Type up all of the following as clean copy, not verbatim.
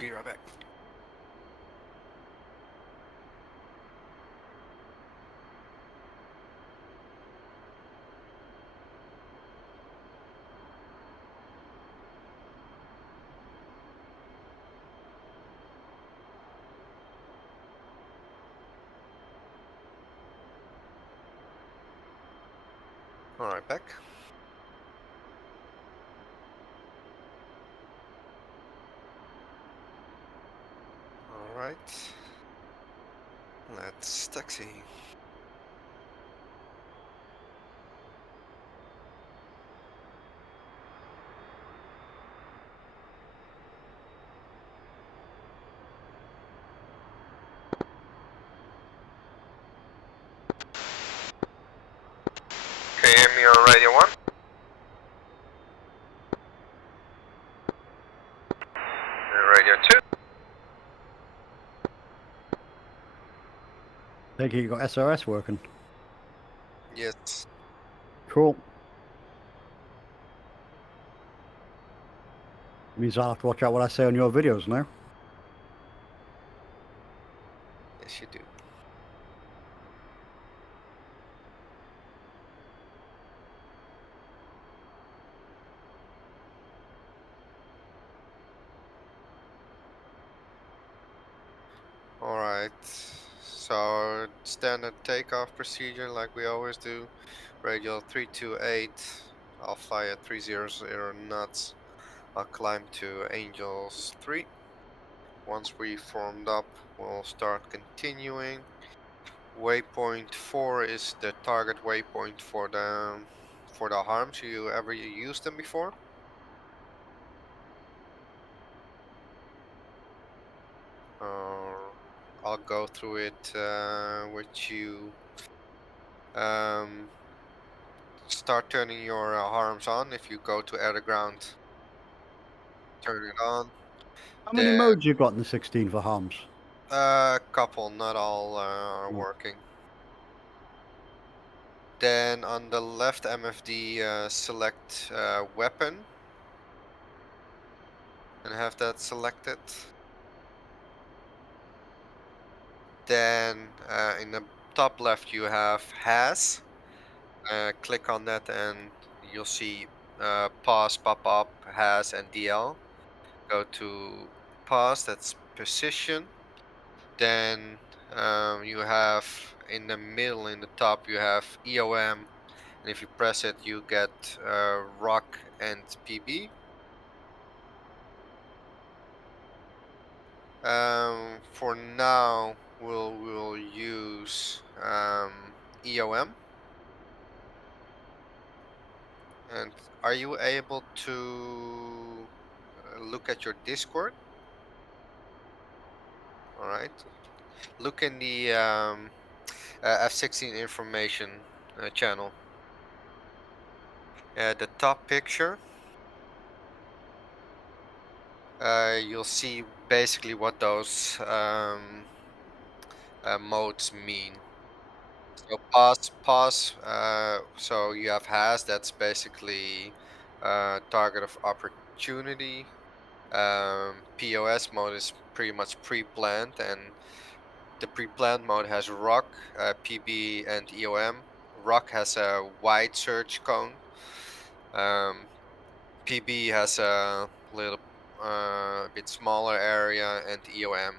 Be right back. Alright, back. Alright. Let's taxi. Can you hear me on radio 1? Radio 2? Think you got SRS working? Yes. Cool. Means I'll have to watch out what I say on your videos now. Yes, you do. Alright. So, standard takeoff procedure like we always do. Radial 328. I'll fly at 300 knots. I'll climb to Angels 3. Once we formed up, we'll start continuing. Waypoint 4 is the target waypoint for the harms. You ever used them before? I'll go through it with you. Start turning your harms on. If you go to air to ground, turn it on. How many Then modes you got in the 16 for harms? a couple, not all are No. working. Then on the left MFD, select weapon and have that selected. Then in the top left you have has. Click on that and you'll see pause pop up, has and DL. Go to pause, that's position. Then you have in the middle, in the top, you have EOM. And if you press it, you get rock and PB. For now, we'll use EOM. And are you able to look at your Discord? All right. Look in the F-16 information channel. The top picture. You'll see basically what those modes mean. So pause. So you have has. That's basically target of opportunity. POS mode is pretty much pre-planned, and the pre-planned mode has rock, PB, and EOM. Rock has a wide search cone. Um, PB has a little bit smaller area, and EOM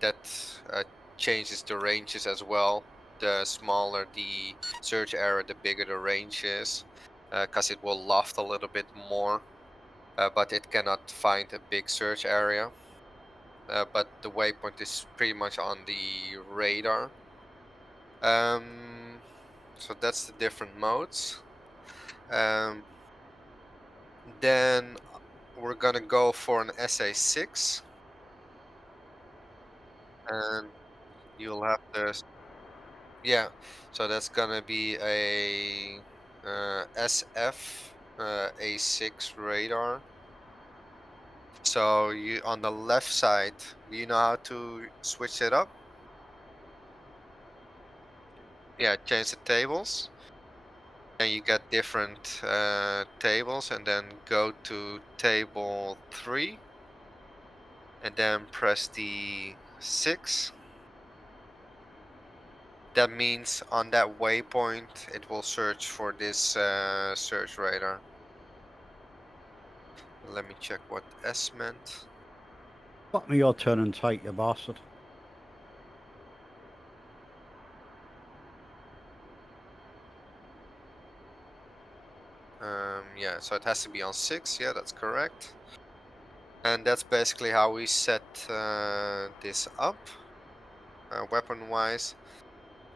that changes the ranges as well. The smaller the search area, the bigger the range is, because it will loft a little bit more, but it cannot find a big search area. But the waypoint is pretty much on the radar. Um, so that's the different modes. Um, then we're gonna go for an SA6, and you'll have to, yeah. So that's gonna be a SF A6 radar. So you on the left side, do you know how to switch it up? Yeah, change the tables. And you get different tables, and then go to table 3. and then press the 6. That means on that waypoint it will search for this search radar. Let me check what S meant. Fuck me your turn and take, you bastard. Yeah, so it has to be on 6. Yeah, that's correct. And that's basically how we set this up, weapon-wise.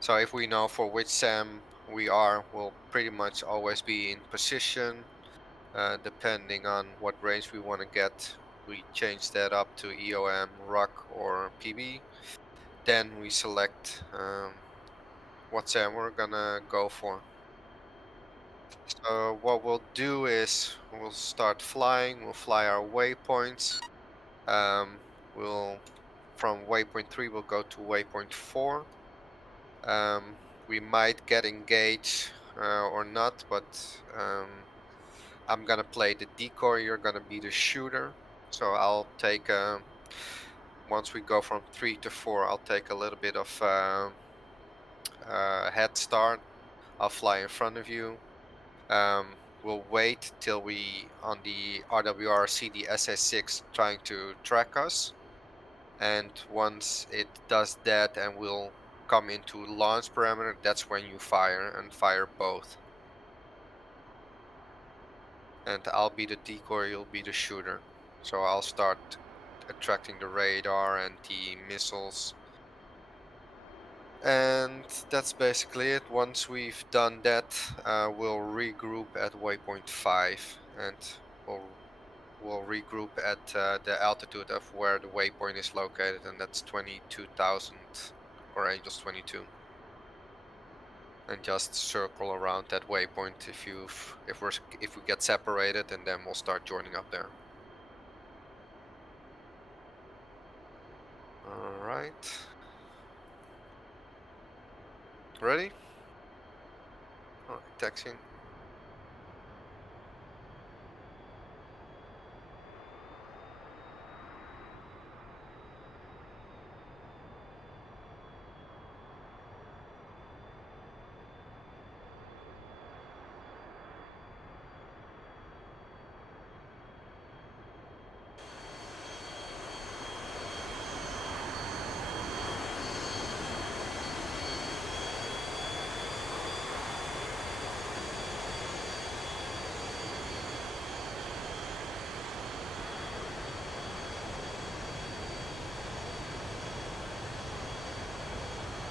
So if we know for which SAM we are, we'll pretty much always be in position. Depending on what range we want to get, we change that up to EOM, RUC, or PB. Then we select what SAM we're gonna go for. So what we'll do is we'll start flying. We'll fly our waypoints. Um, we'll from waypoint 3 we'll go to waypoint 4. Um, we might get engaged or not, but I'm gonna play the decoy. You're gonna be the shooter. So I'll take once we go from 3 to 4, I'll take a little bit of head start. I'll fly in front of you. We'll wait till we on the RWR see the SA6 trying to track us, and once it does that and we'll come into launch parameter, that's when you fire and fire both. And I'll be the decoy, you'll be the shooter. So I'll start attracting the radar and the missiles. And that's basically it. Once we've done that, we'll regroup at waypoint 5, and we'll we'll regroup at the altitude of where the waypoint is located, and that's 22,000 or Angels 22. And just circle around that waypoint if we get separated, and then we'll start joining up there. All right, ready? All right, taxiing.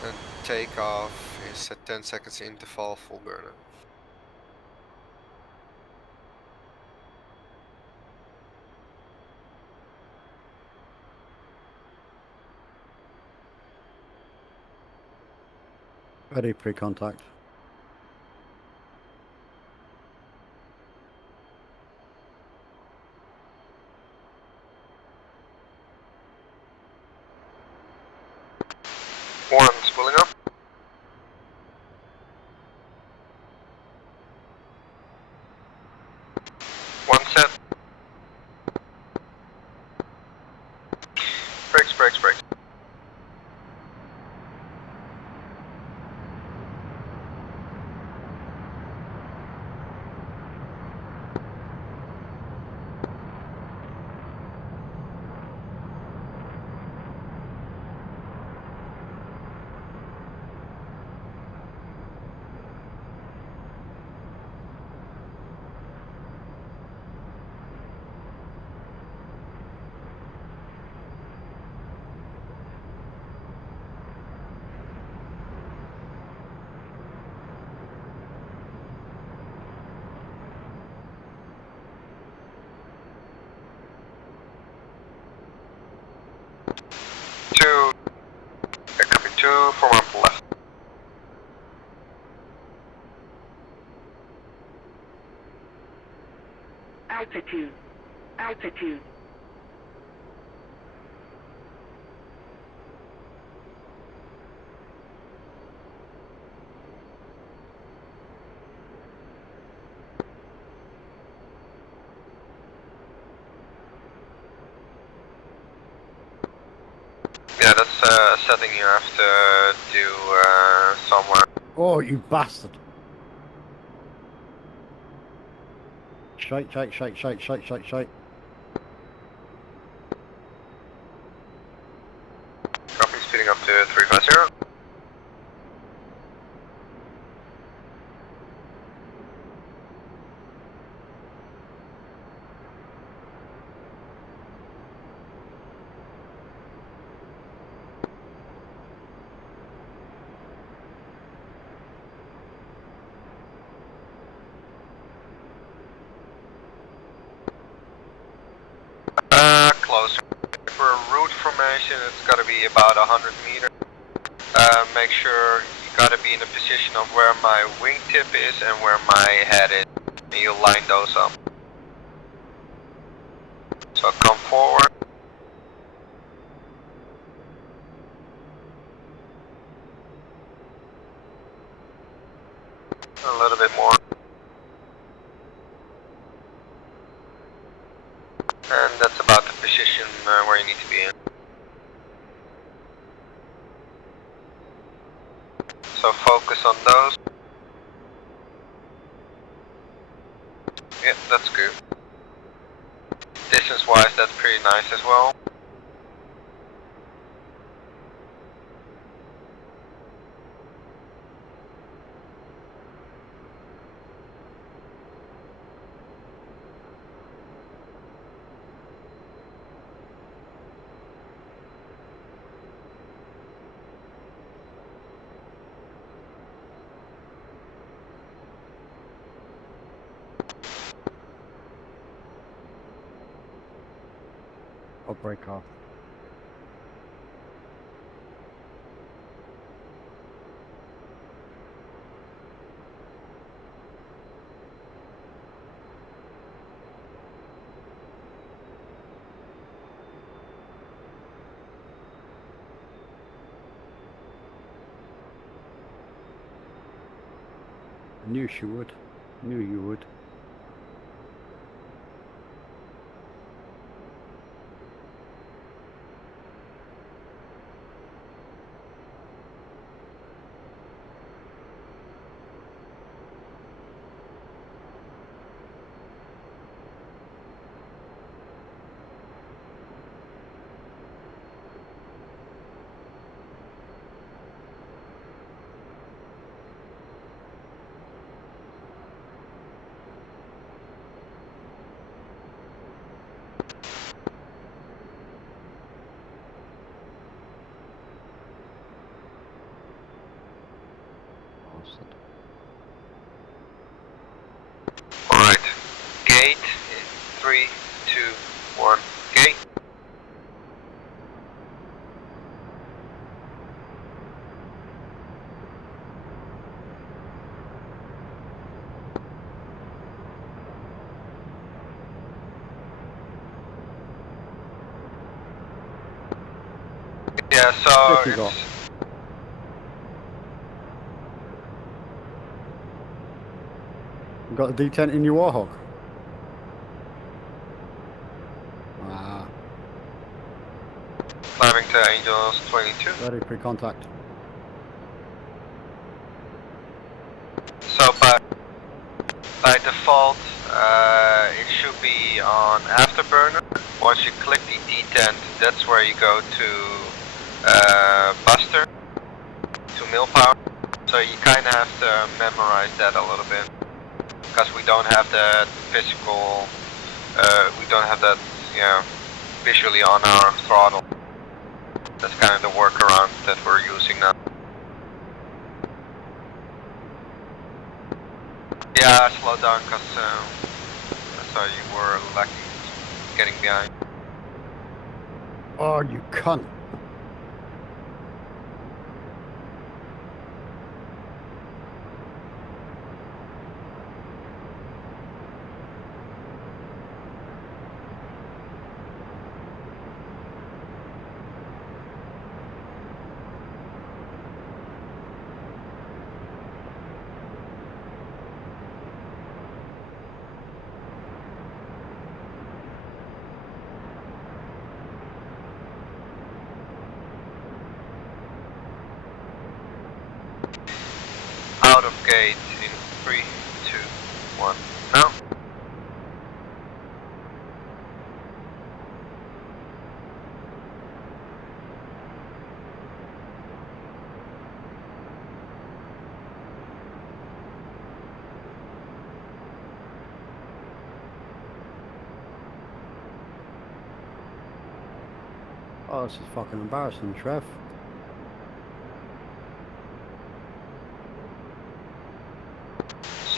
And takeoff is at 10 seconds interval, full burner. Ready, pre-contact. One spooling up. One set. Brakes, brakes, brakes. Two, copy two, form up left. Altitude. Altitude. Yeah, that's a setting you have to do somewhere. Oh, you bastard. Shake, shake, shake, shake, shake, shake, shake. Copy, speeding up to 350. Closer. For a route formation, it's got to be about 100 meters. Make sure you got to be in the position of where my wingtip is and where my head is. And you line those up. So come forward. A little bit more. And that's about the position where you need to be in. So focus on those. Yeah, that's good. Distance wise, that's pretty nice as well. I'll break off. I knew she would. Knew you would. Bastard. Alright. Gate in 3, 2, 1, gate. Yeah, so There you go. it's You got a detent in your Warhawk? Ah, climbing to Angels 22. ready pre-contact. So by default, it should be on afterburner. Once you click the detent, that's where you go to buster, to mill power. So you kind of have to memorize that a little bit, because we don't have that physical, we don't have that, visually on our throttle. That's kind of the workaround that we're using now. Yeah, slow down, because I saw you were lucky getting behind. Oh, you cunt. gate in 3, 2, 1, now. Oh, this is fucking embarrassing, Trev.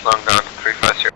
Slowing down to 350.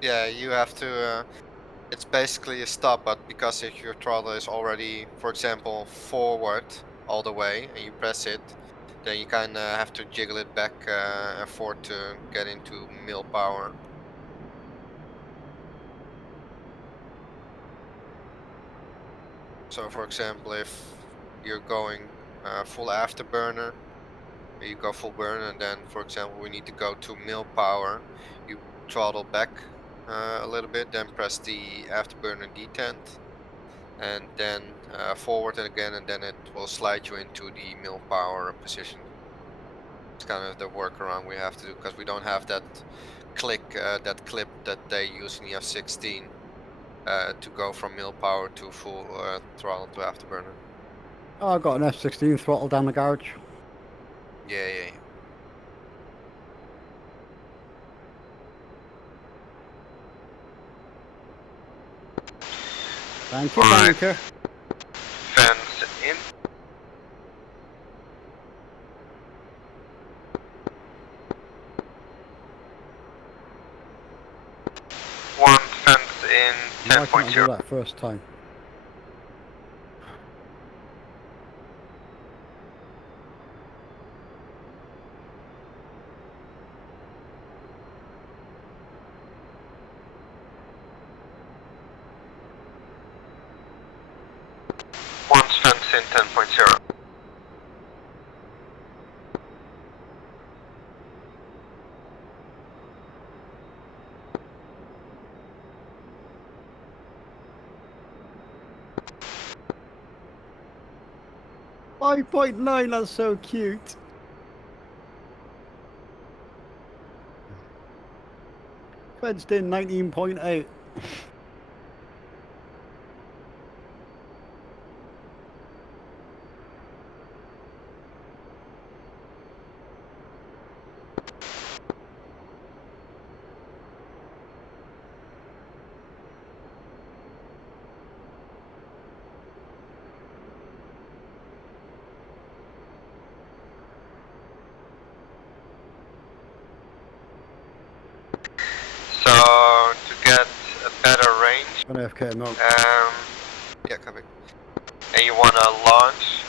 Yeah, you have to, it's basically a stop, but because if your throttle is already, for example, forward all the way and you press it, then you kind of have to jiggle it back and forth to get into mil power. So for example, if you're going full afterburner, you go full burn, and then for example we need to go to mil power, you throttle back a little bit, then press the afterburner detent, and then forward again, and then it will slide you into the mil power position. It's kind of the workaround we have to do because we don't have that that clip that they use in the F-16 to go from mil power to full throttle to afterburner. Oh, I got an F-16 throttle down the garage. Yeah. Thank you, Alright. thank you. Fence in. One fence in Why can't I do 10.0. that first time? One fence in 10.0. $5.9, that's so cute. Fenced in 19.8. So to get a better range, An AFK mode. yeah, copy. And you wanna launch,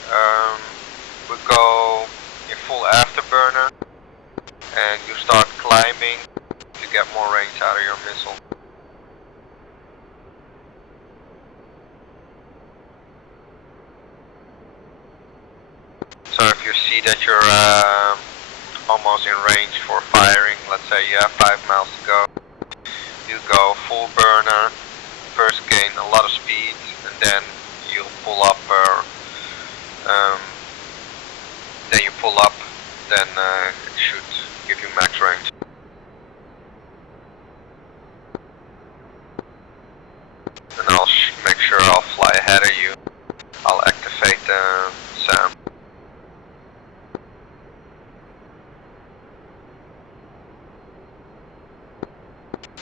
we go in full afterburner, and you start climbing to get more range out of your missile. So if you see that you're almost in range for firing, let's say you have 5 miles to go, you go full burner, first gain a lot of speed, and then you pull up, then it should give you max range. And I'll make sure I'll fly ahead of you. I'll activate SAM.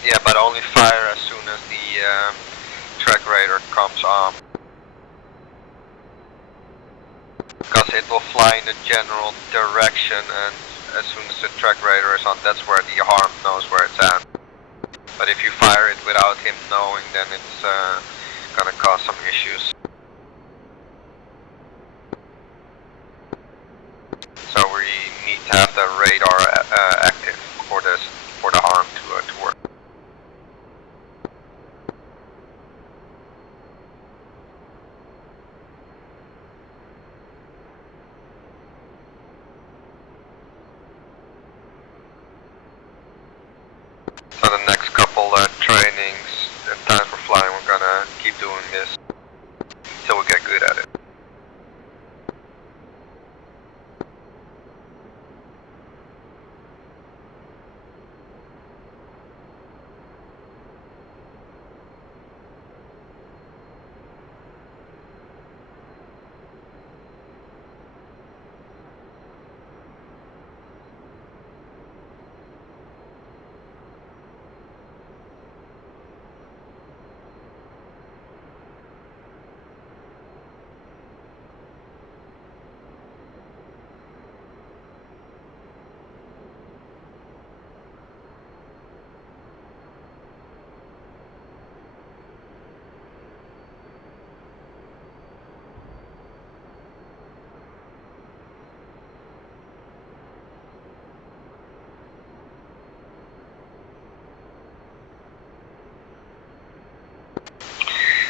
Yeah, but only fire as soon as the track radar comes on. Because it will fly in the general direction, and as soon as the track radar is on, that's where the harm knows where it's at. But if you fire it without him knowing, then it's gonna cause some issues. So we need to have the radar active for the harm to work. So the next couple trainings and times we're flying, we're gonna keep doing this until we get good at it.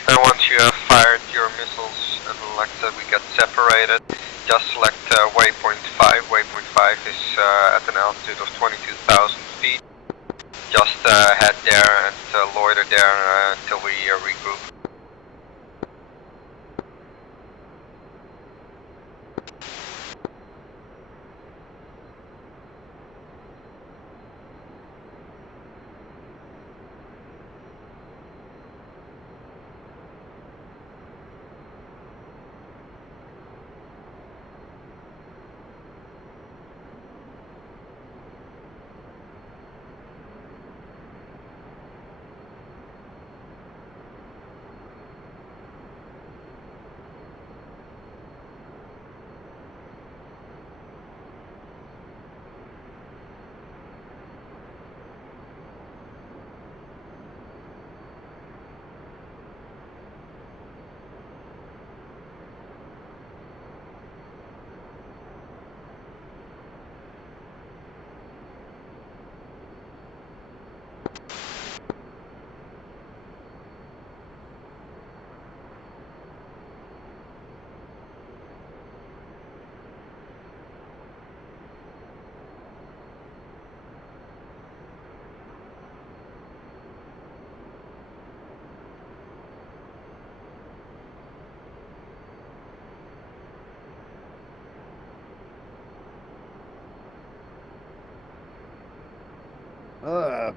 And once you have fired your missiles, and like I said, we get separated, just select waypoint 5. Waypoint 5 is at an altitude of 22,000 feet. Just head there and loiter there until we regroup.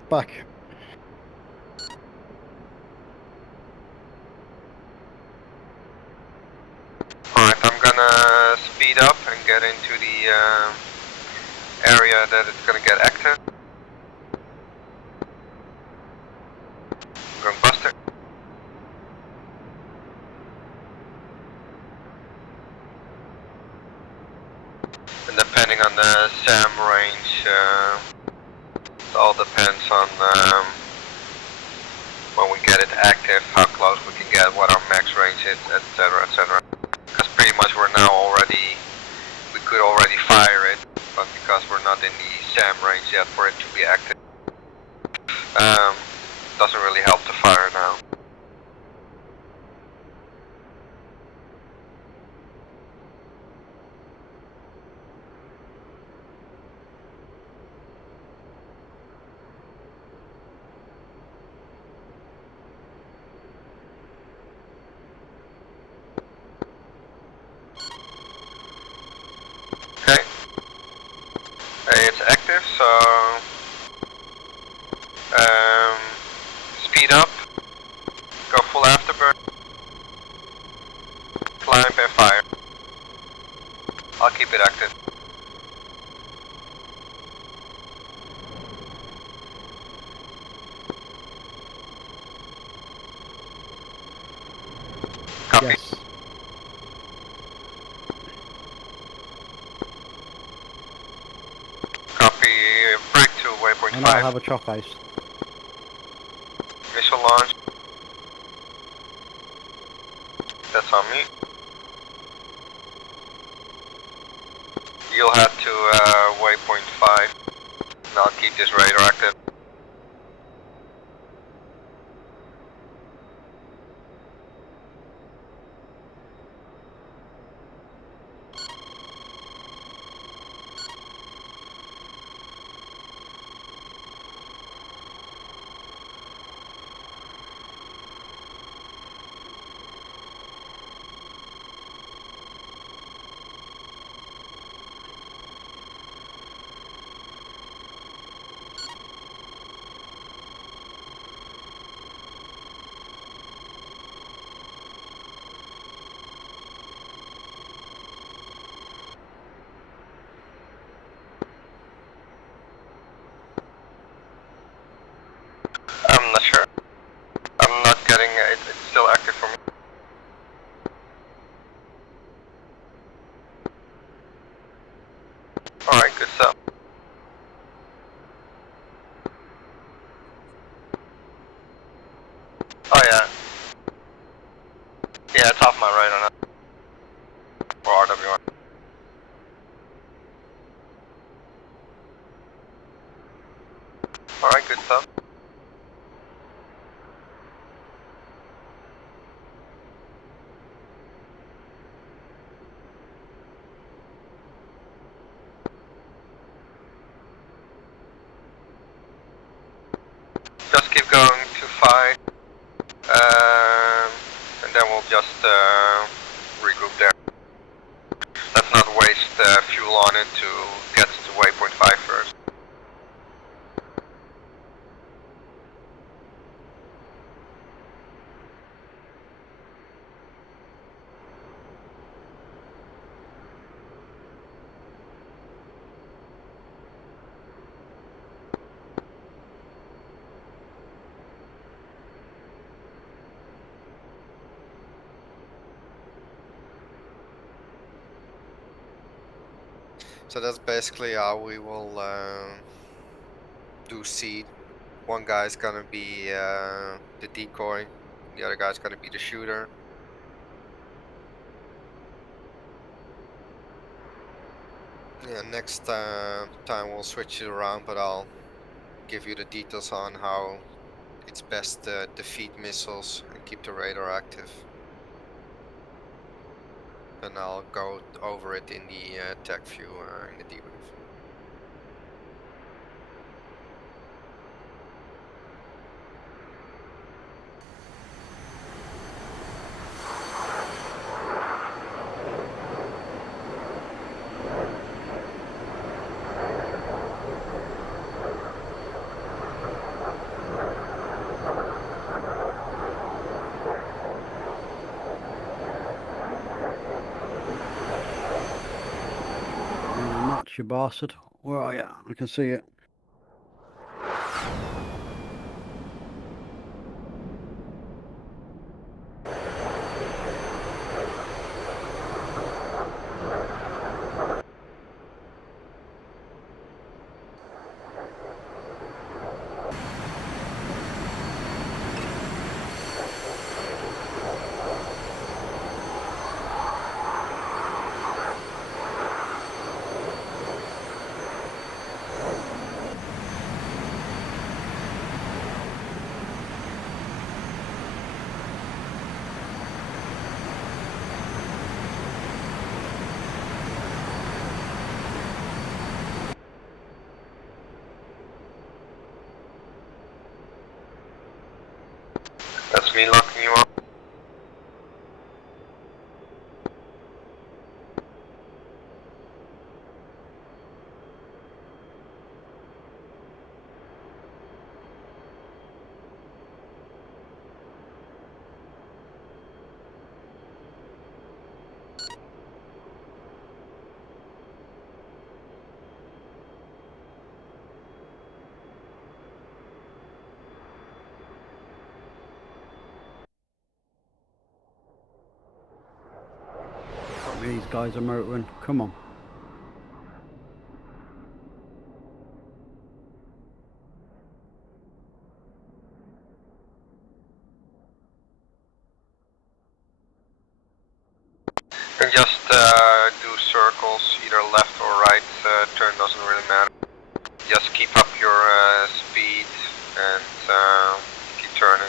Back. Alright, I'm gonna speed up and get into the area that it's gonna get active. I'm going buster. And depending on the SAM range, it all depends on when we get it active, how close we can get, what our max range is, etc, etc. Because pretty much we could already fire it, but because we're not in the SAM range that for it to be active. Doesn't really help to fire now. Okay. It's active, so speed up, go full afterburn, climb and fire. I'll keep it active. Copy. Yes. Copy. Break to waypoint And I'll 5. have a chop ice. Missile launch. That's on me. You'll head to waypoint 5. And I'll keep this radar active. I'm not sure. I'm not getting it. It's still active for me. Alright, good stuff. Oh yeah. Yeah, it's off my radar now. Or RWR. Alright, good stuff. Just keep going to 5. And then we'll just regroup there. Let's not waste fuel on it to get to waypoint 5 first. So that's basically how we will do SEAD. One guy's gonna be the decoy, the other guy's gonna be the shooter. Yeah, next time we'll switch it around, but I'll give you the details on how it's best to defeat missiles and keep the radar active. And I'll go over it in the tech view in the debrief. Not you bastard. Where are you? I can see it. These guys are motoring. Come on. And just do circles, either left or right. Turn doesn't really matter. Just keep up your speed and keep turning.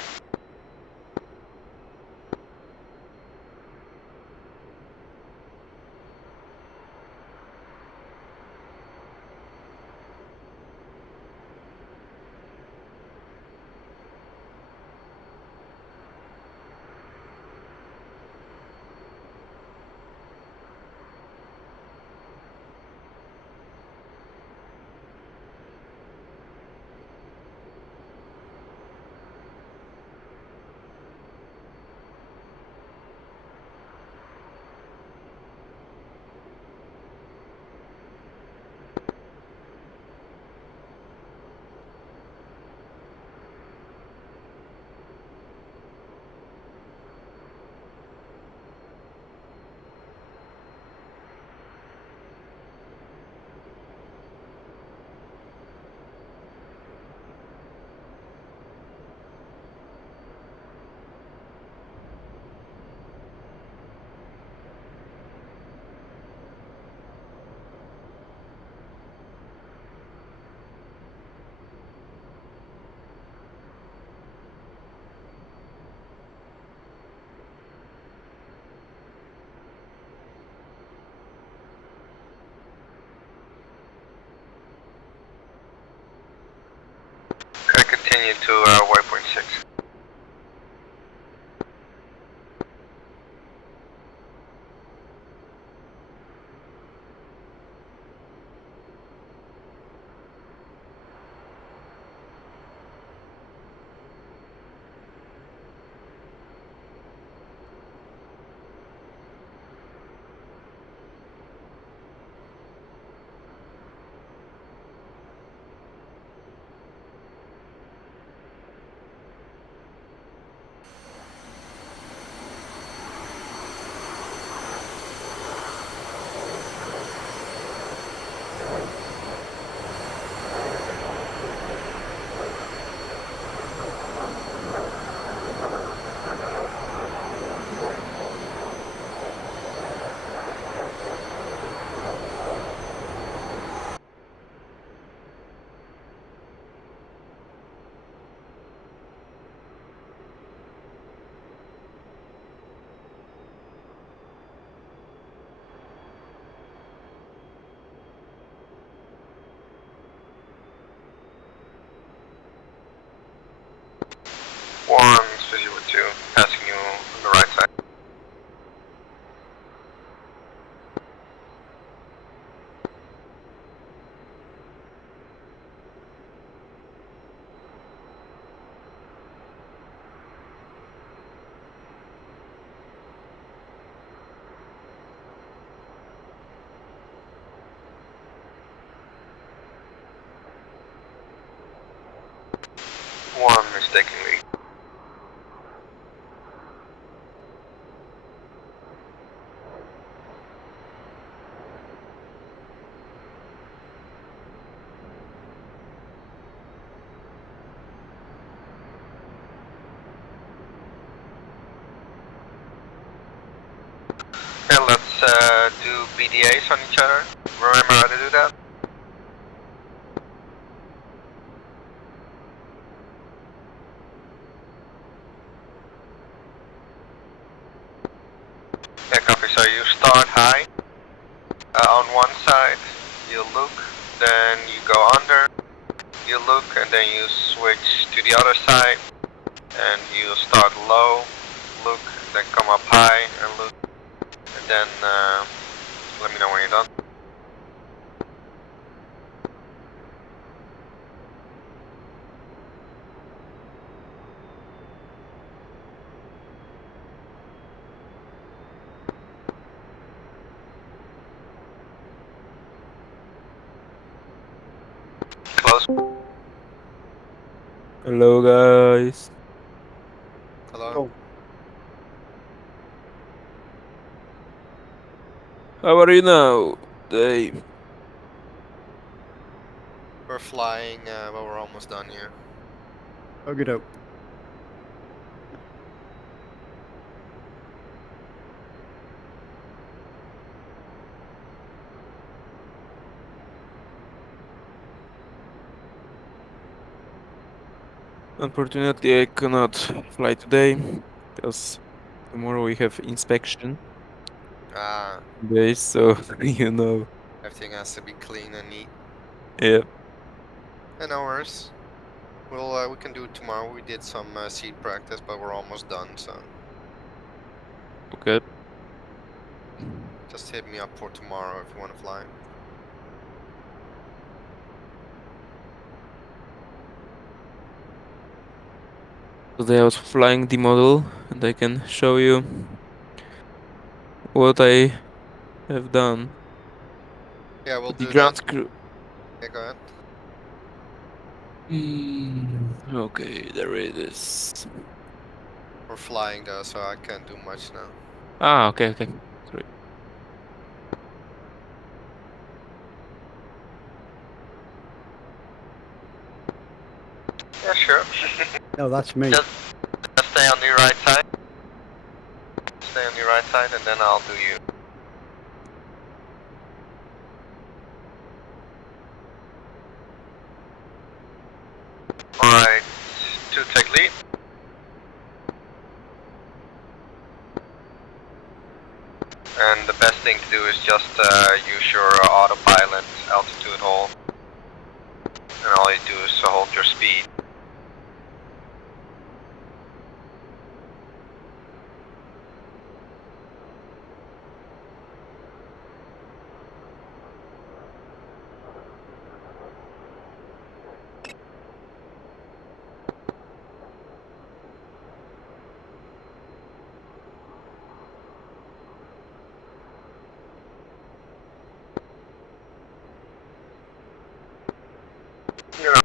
Okay, continue to waypoint 6. One, busy with 2, passing you on the right side. One, mistakenly. Okay, let's do BDAs on each other. Remember how to do that? Yeah, copy. So you start high on one side, you look, then you go under, you look, and then you switch to the other side, and you start low, look, then come up high and look, and then let me know when you're done. Close. Hello guys. Hello. Oh, How are you now, Dave? We're flying, but we're almost done here. Okie doke. Unfortunately, I cannot fly today because tomorrow we have inspection Ah, days, so you know. everything has to be clean and neat. Yeah. And no worries. We can do it tomorrow. We did some seed practice, but we're almost done, so Okay. just hit me up for tomorrow if you want to fly. Today I was flying the model, and I can show you what I have done. Yeah, we'll The do that. ground crew. Yeah, go ahead. Okay, there it is. We're flying though, so I can't do much now. Ah, okay, okay. Sorry. Yeah, sure. No, that's me. Just stay on your right side. Stay on your right side, and then I'll do you. Alright, 2 take lead. And the best thing to do is just use your autopilot altitude hold. And all you do is hold your speed. You know.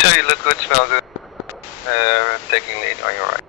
So you look good, smell good. Taking lead on your right.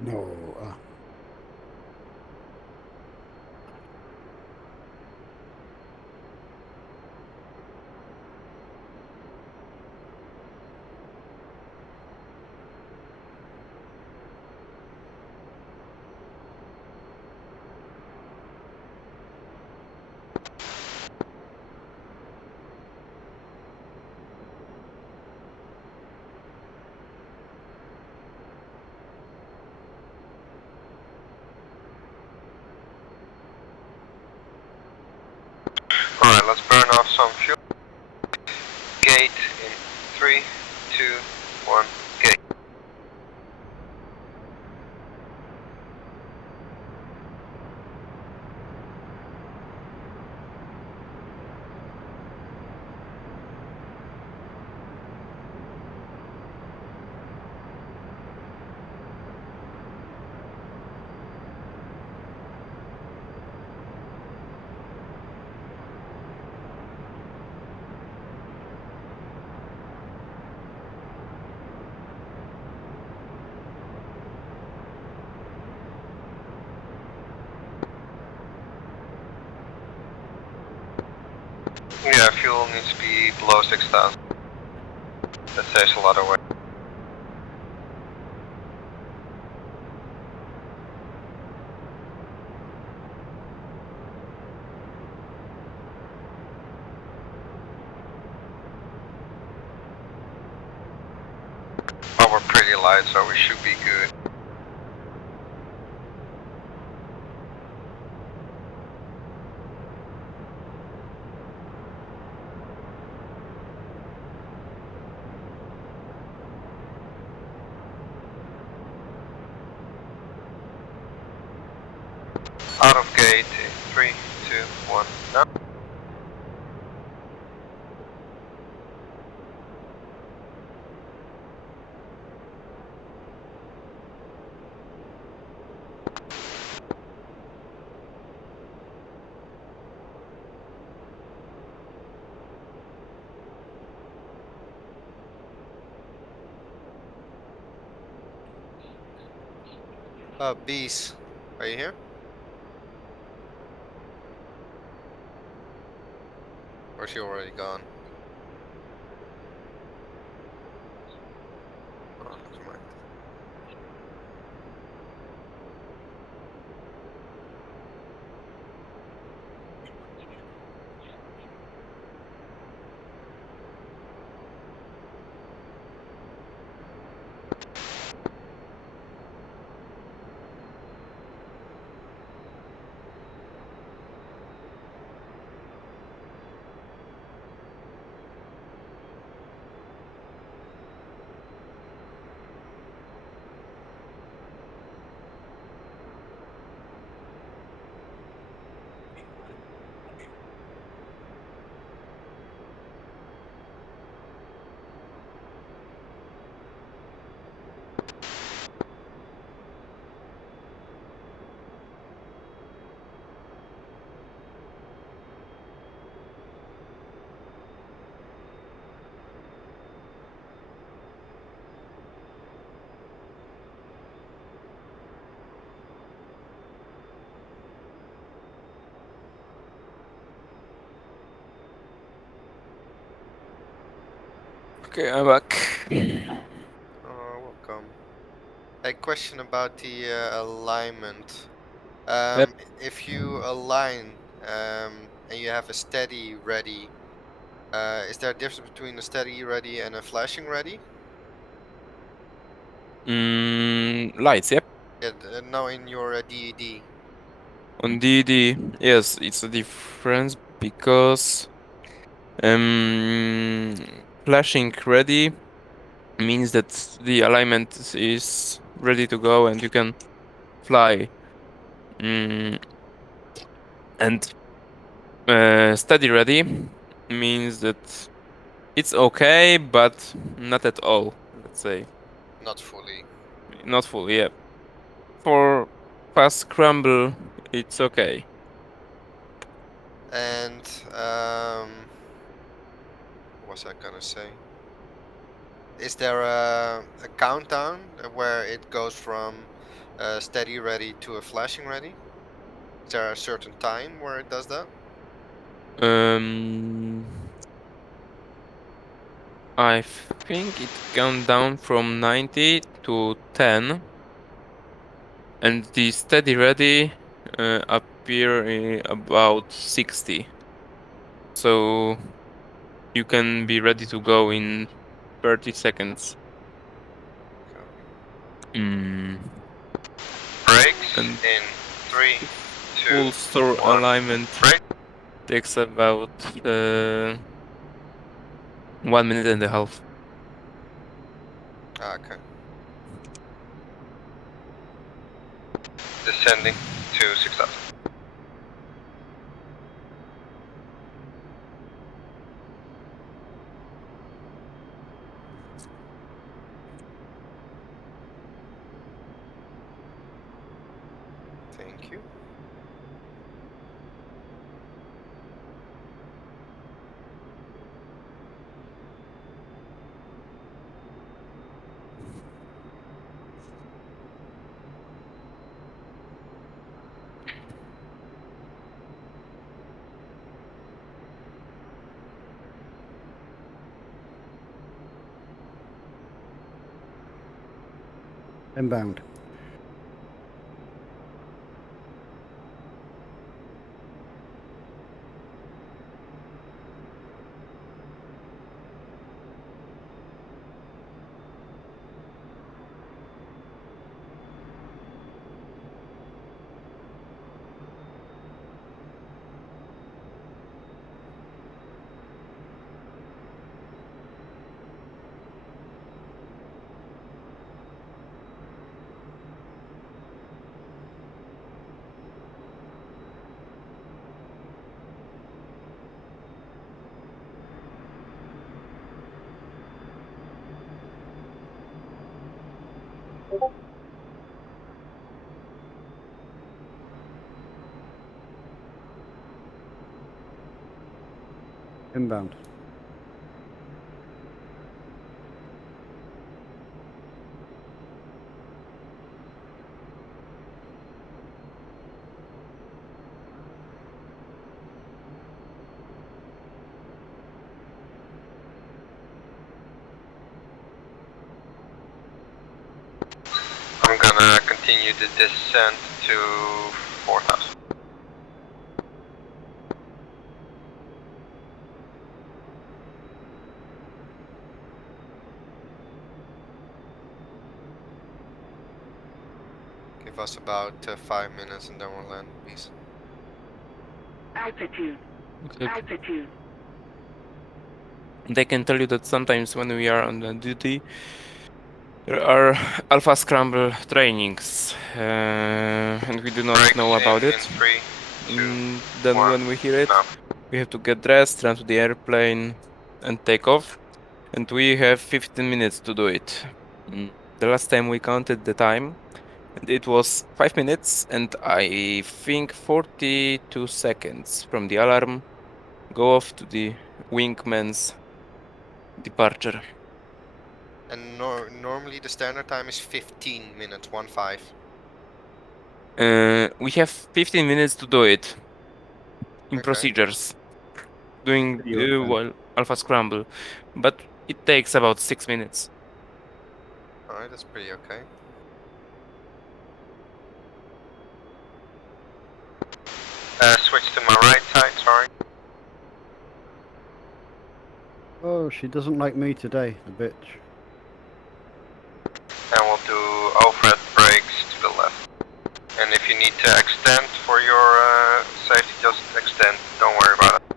No. Alright, let's burn off some fuel. Gate in 3, 2, 1, gate. Yeah, fuel needs to be below 6,000. That saves a lot of weight. But we're pretty light, so we should be good. Out of gate in 3, 2, 1, now. Bees, are you here? Or is she already gone? Oh, never mind. Okay, I'm back. Welcome. A question about the alignment. Yep. If you align and you have a steady ready, is there a difference between a steady ready and a flashing ready? Lights, yep. Yeah, no, in your DED. On DD, yes, it's a difference because um, flashing ready means that the alignment is ready to go and you can fly. Mm, and steady ready means that it's okay, but not at all. Let's say Not fully. not full. Yeah, for fast scramble, it's okay. And what was I gonna say? Is there a countdown where it goes from Steady ready to a flashing ready? Is there a certain time where it does that? Um, I think it count down from 90 to 10, and the steady ready appear in about 60. So you can be ready to go in 30 seconds. Copy. Mm. Brakes And in three, the two, full store one. alignment Brake. takes about 1 minute and a half. Okay. Descending to 6,000. Thank you. Inbound. Inbound. I'm gonna continue the descent to 4,000. Give us about 5 minutes and then we'll land, please. Altitude. Okay. Altitude. They can tell you that sometimes when we are on the duty, there are alpha scramble trainings, and we do not Brakes know about in it. 3, 2, Then 1. when we hear it, No. we have to get dressed, run to the airplane, and take off. And we have 15 minutes to do it. The last time we counted the time, and it was 5 minutes, and I think 42 seconds from the alarm go off to the wingman's departure. And normally the standard time is 15 minutes, 1-5. We have 15 minutes to do it in Okay. procedures, doing See you at 10. well, Alpha Scramble, but it takes about 6 minutes. Alright, that's pretty okay. Switch to my right side, sorry. Oh, she doesn't like me today, the bitch. And we'll do overhead brakes to the left. And if you need to extend for your safety, just extend. Don't worry about it.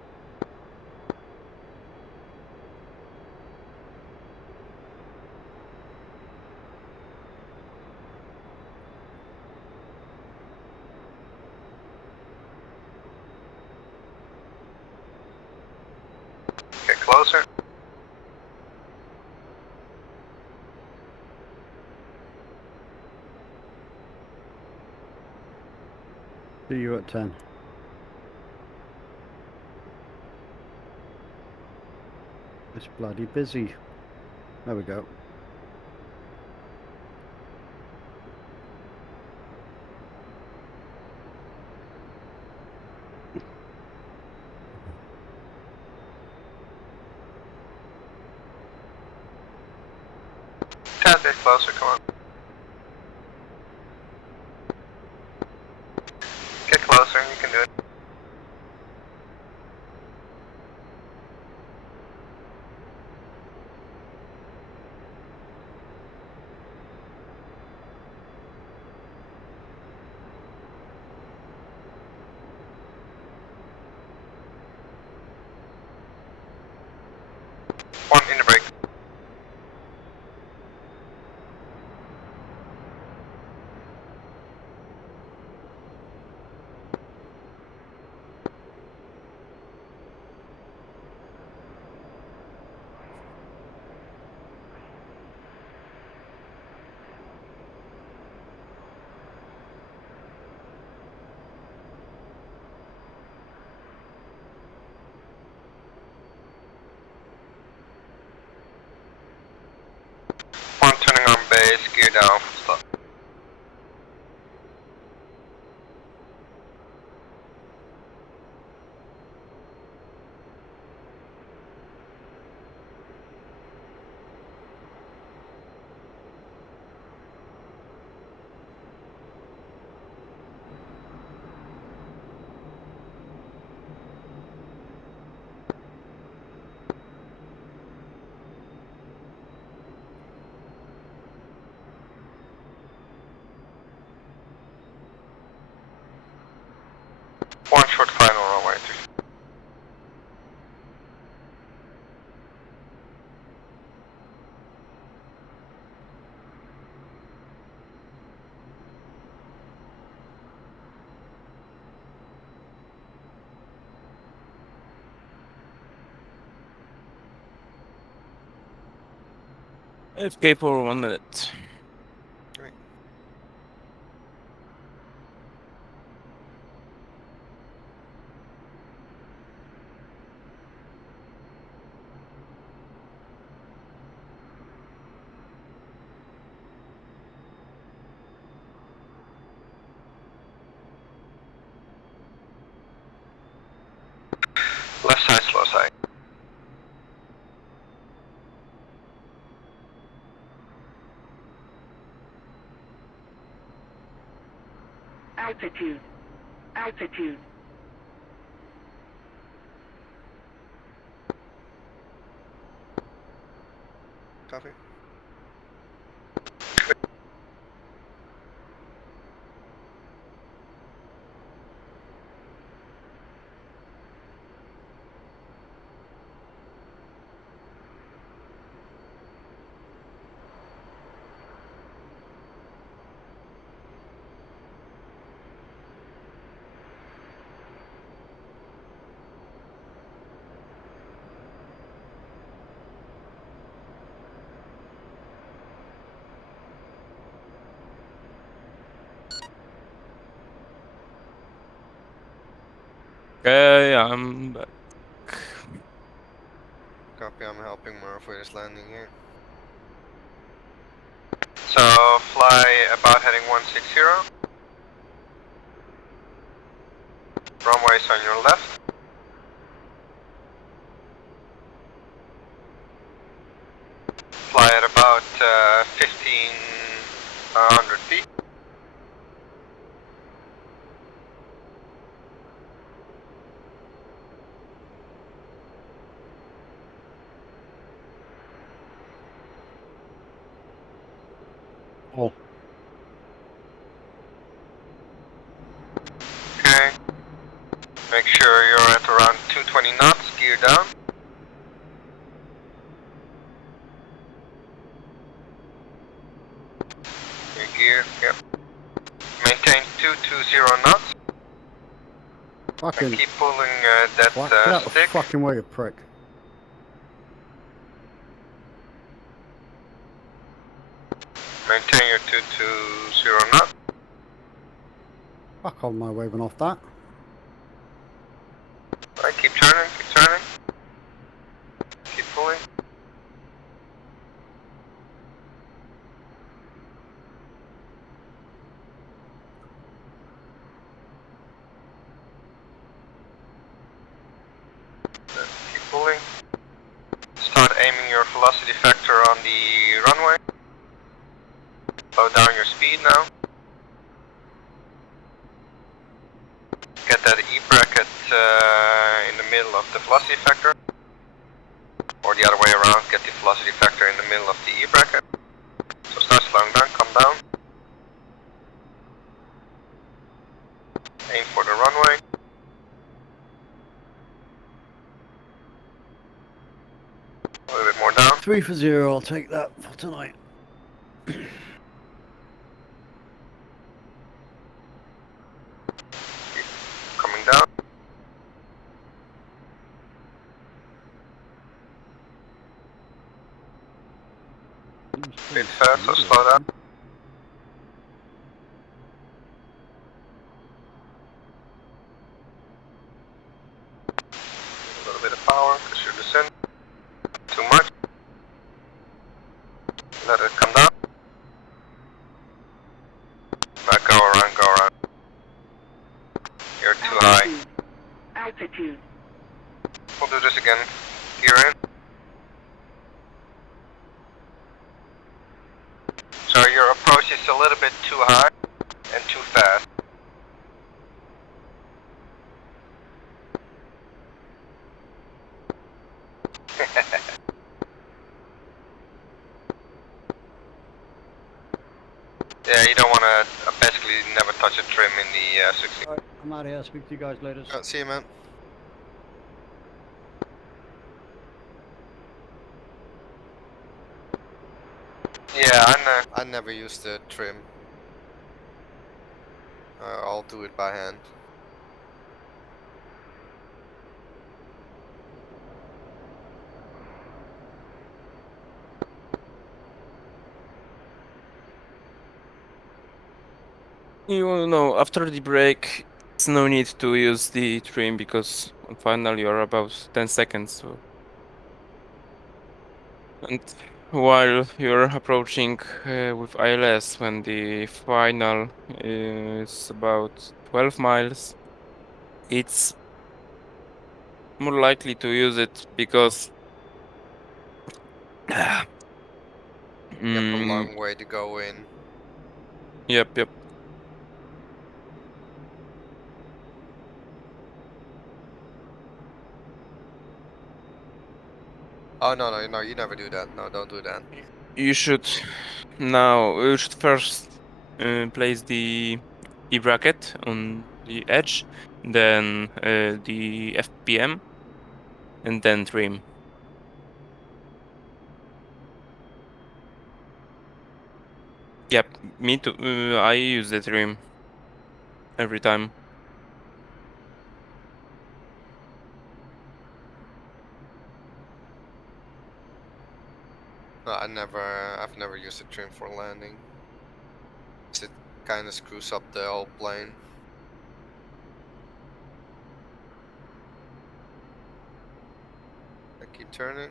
Get closer. See you at 10. It's bloody busy. There we go. tad bit closer, come on. Get closer, you can do it. One in the brake. One turning on base, gear down, stop. One short final runway. FK for 1 minute. Great. Left side, slow side. Altitude. Altitude. Copy. Okay, I'm back. Copy, I'm helping Murph with his landing here. So, fly about heading 160. Runways on your left. Fly at about 1500 feet. Oh, Okay. Make sure you're at around 220 knots, gear down. Your gear, yep. Maintain 220 knots. fucking. And keep pulling that What? Get out the stick. fucking way, you prick. Maintain your 220 knots. Fuck on my waving off that. Alright, keep turning, keep turning. Keep pulling. Keep pulling. Start aiming your velocity vector on the runway. Slow down your speed now. Get that E bracket in the middle of the velocity factor. Or the other way around, get the velocity factor in the middle of the E bracket. So start slowing down, come down. Aim for the runway. A little bit more down. 3 for 0, I'll take that for tonight. Coming down. A bit fast, so slow down. A little bit of power, because you're descending. Too much. Let it come down. Now go around, go around. You're too high. Altitude. We'll do this again. Gear in. So your approach is a little bit too high and too fast. Yeah, you don't want to basically never touch a trim in the 16. Alright, I'm out of here. Speak to you guys later. See you, man. Yeah, I never use the trim. I'll do it by hand. You know, after the break, it's no need to use the trim because on final you're about 10 seconds. So. And while you're approaching with ILS, when the final is about 12 miles, it's more likely to use it because You have a mm, long way to go in. yep. Oh no, you never do that. No, don't do that. You should first place the E bracket on the edge, then the FPM, and then trim. Yep, me too. I use the trim every time. No, I've never used a trim for landing. It kind of screws up the whole plane. I keep turning.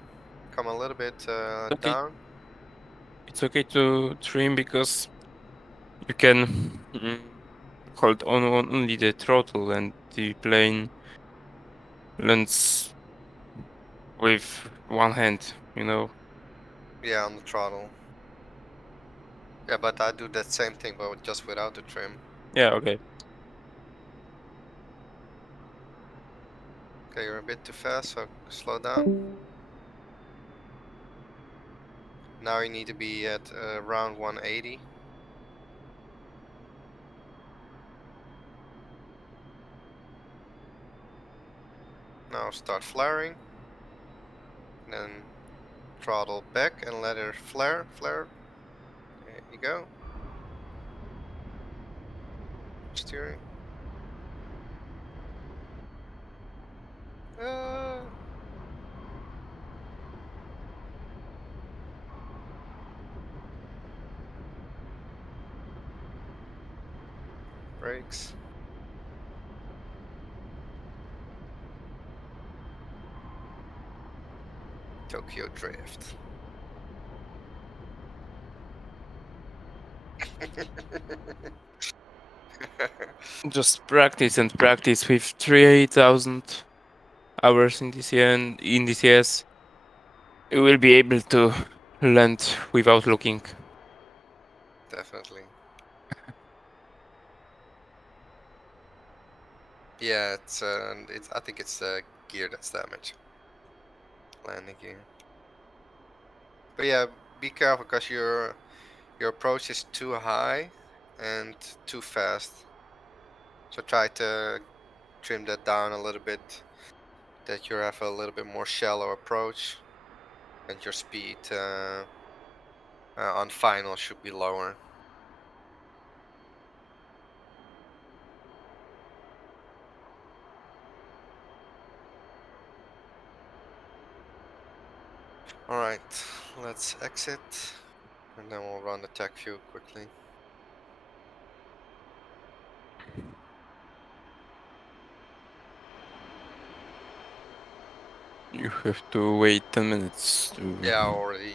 Come a little bit Okay, down. it's okay to trim because you can hold on only the throttle and the plane lands with one hand. You know. Yeah, on the throttle. Yeah, but I do that same thing, but just without the trim. Yeah. Okay. Okay, you're a bit too fast, so slow down. Now you need to be at around 180. Now start flaring. And then throttle back and let her flare. There you go. Steering. Uh, brakes. Tokyo Drift. Just practice and practice with 3,000 hours in DCS. You will be able to land without looking. definitely. Yeah, it's. I think it's the gear that's damaged. Landing gear. But yeah, be careful because your approach is too high and too fast. So try to trim that down a little bit. That you have a little bit more shallow approach, and your speed on final should be lower. All right, let's exit, and then we'll run the tech view quickly. You have to wait 10 minutes to. Yeah, I already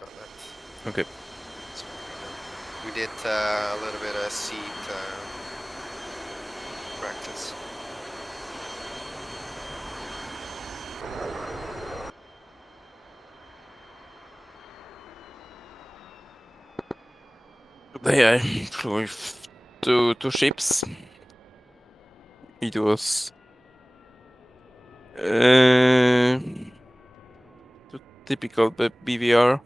done that. Okay. It's already done. We did a little bit of SEAD practice. Today I flew with two ships. It was uh, typical BVR.